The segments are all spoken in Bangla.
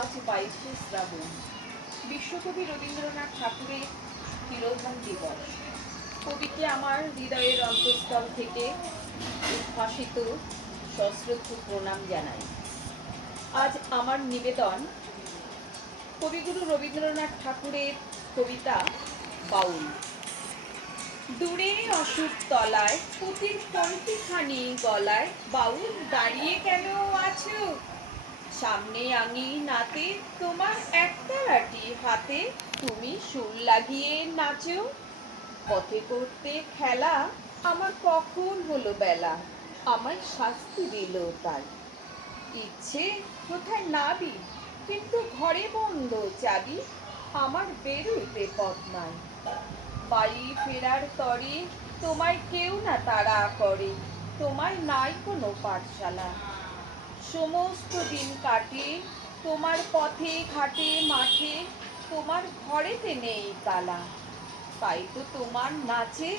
আজ 22শে শ্রাবণ, বিশ্বকবি রবীন্দ্রনাথ ঠাকুরের তিরোধান দিবস। কবিকে আমার হৃদয়ের অন্তঃস্থল থেকে উদ্ভাসিত সশ্রদ্ধ প্রণাম জানাই। আজ আমার নিবেদন কবিগুরু রবীন্দ্রনাথ ঠাকুরের কবিতা বাউল। দূরে অসুর তলায় পুঁতির পঙ্ক্তিখানি গলায়, বাউল দাঁড়িয়ে কেন আছো? সামনে আঙিনাতে তোমার একতারাটি হাতে, তুমি সুর লাগিয়ে নাচো। পথে করতে খেলা, আমার কখন হলো বেলা, আমায় শাস্তি দিল তাই। ইচ্ছে কোথায় নাবি, কিন্তু ঘরে বন্ধ চাবি, আমার বেরোইতে পথ নাই। বাড়ি ফেরার তরে তোমায় কেউ না তাড়া করে, তোমায় নাই কোনো পাঠশালা। সমস্ত দিন কাটে তোমার পথে ঘাটে মাঠে, তোমার ঘরেতে নেই তালা। তাই তো তোমার নাচে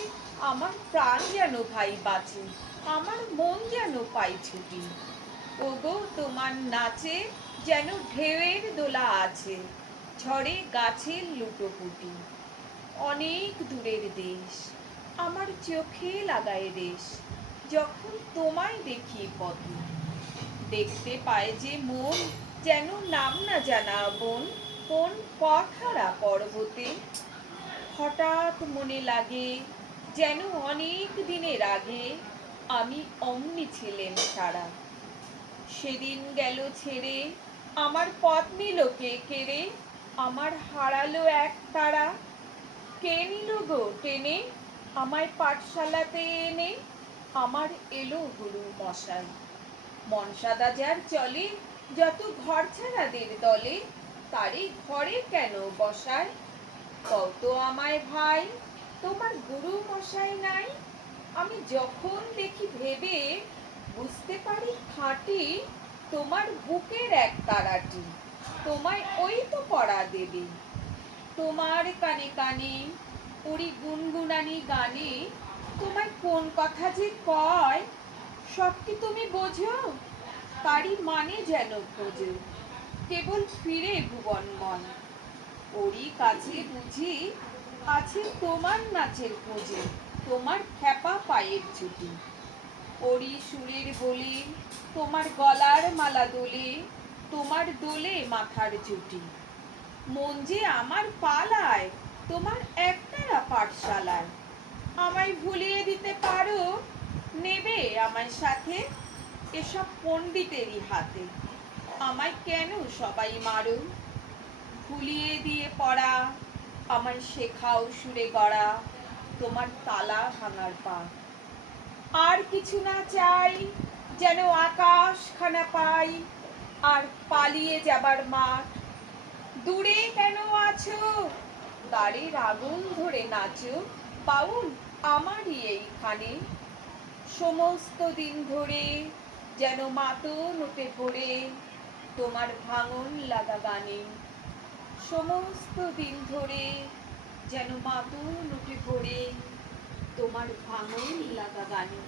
আমার প্রাণ যেন ভাই বাঁচে, আমার মন যেন পাই ছুটি। ওগো তোমার নাচে যেন ঢেউয়ের দোলা আছে, ঝড়ে গাছের লুটোপুটি। অনেক দূরের দেশ আমার চোখে লাগায় রেশ, যখন তোমায় দেখি পথে। দেখতে পায় যে মন যেন নাম না জানা বন, কোন পথহারা পর্বতে। হঠাৎ মনে লাগে যেন অনেক দিনের আগে আমি অমনি ছিলেন সারা। সেদিন গেল ছেড়ে আমার পথ নিল কে কেড়ে, আমার হারালো এক তারা। কে নিল গো টেনে আমায় পাঠশালাতে এনে, আমার এলো গুরু মশাই। মনসাদা যার চলে যত ঘর ছাড়াদের দলে, তারই ঘরে কেন বসায়? কত আমায় ভাই, তোমার গুরু মশাই নাই? আমি যখন দেখি ভেবে বুঝতে পারি খাঁটি, তোমার বুকের এক তারাটি তোমায় ওই তো পড়া দেবে। তোমার কানে কানে পড়ি গুনগুনানি গানে, তোমায় কোন কথা যে কয় সব কি তুমি বোঝো? তারই মানে যেন খোঁজো কেবল ফিরে ভুবনময়। ওরই কাছে বুঝি আছে তোমার নাচের খোঁজে, তোমার খ্যাপা পায়ের ছুটি। ওরই সুরের বলে তোমার গলার মালা দোলে, তোমার দোলে মাথার ঝুটি। মন যে আমার পালায় তোমার একতারা পাঠশালায়। আমায় ভুলিয়ে দিতে পারো, নেবে আমায় সাথে এসব পণ্ডিতেরই হাতে। আমায় কেন সবাই মারো? ভুলিয়ে দিয়ে পড়া আমায় শেখাও সুরে গড়া, তোমার তালা ভাঙার পা। আর কিছু না চাই, যেন আকাশ খানা পাই আর পালিয়ে যাবার মাঠ। দূরে কেন আছো? গাড়ির আগুন ধরে নাচো, বাউল আমারই এইখানে। সমস্ত দিন ধরে যেন মাতন উঠে পড়ে তোমার ভাঙন লাগা গানে। সমস্ত দিন ধরে যেন মাতন উঠে পড়ে তোমার ভাঙন লাগা গানে।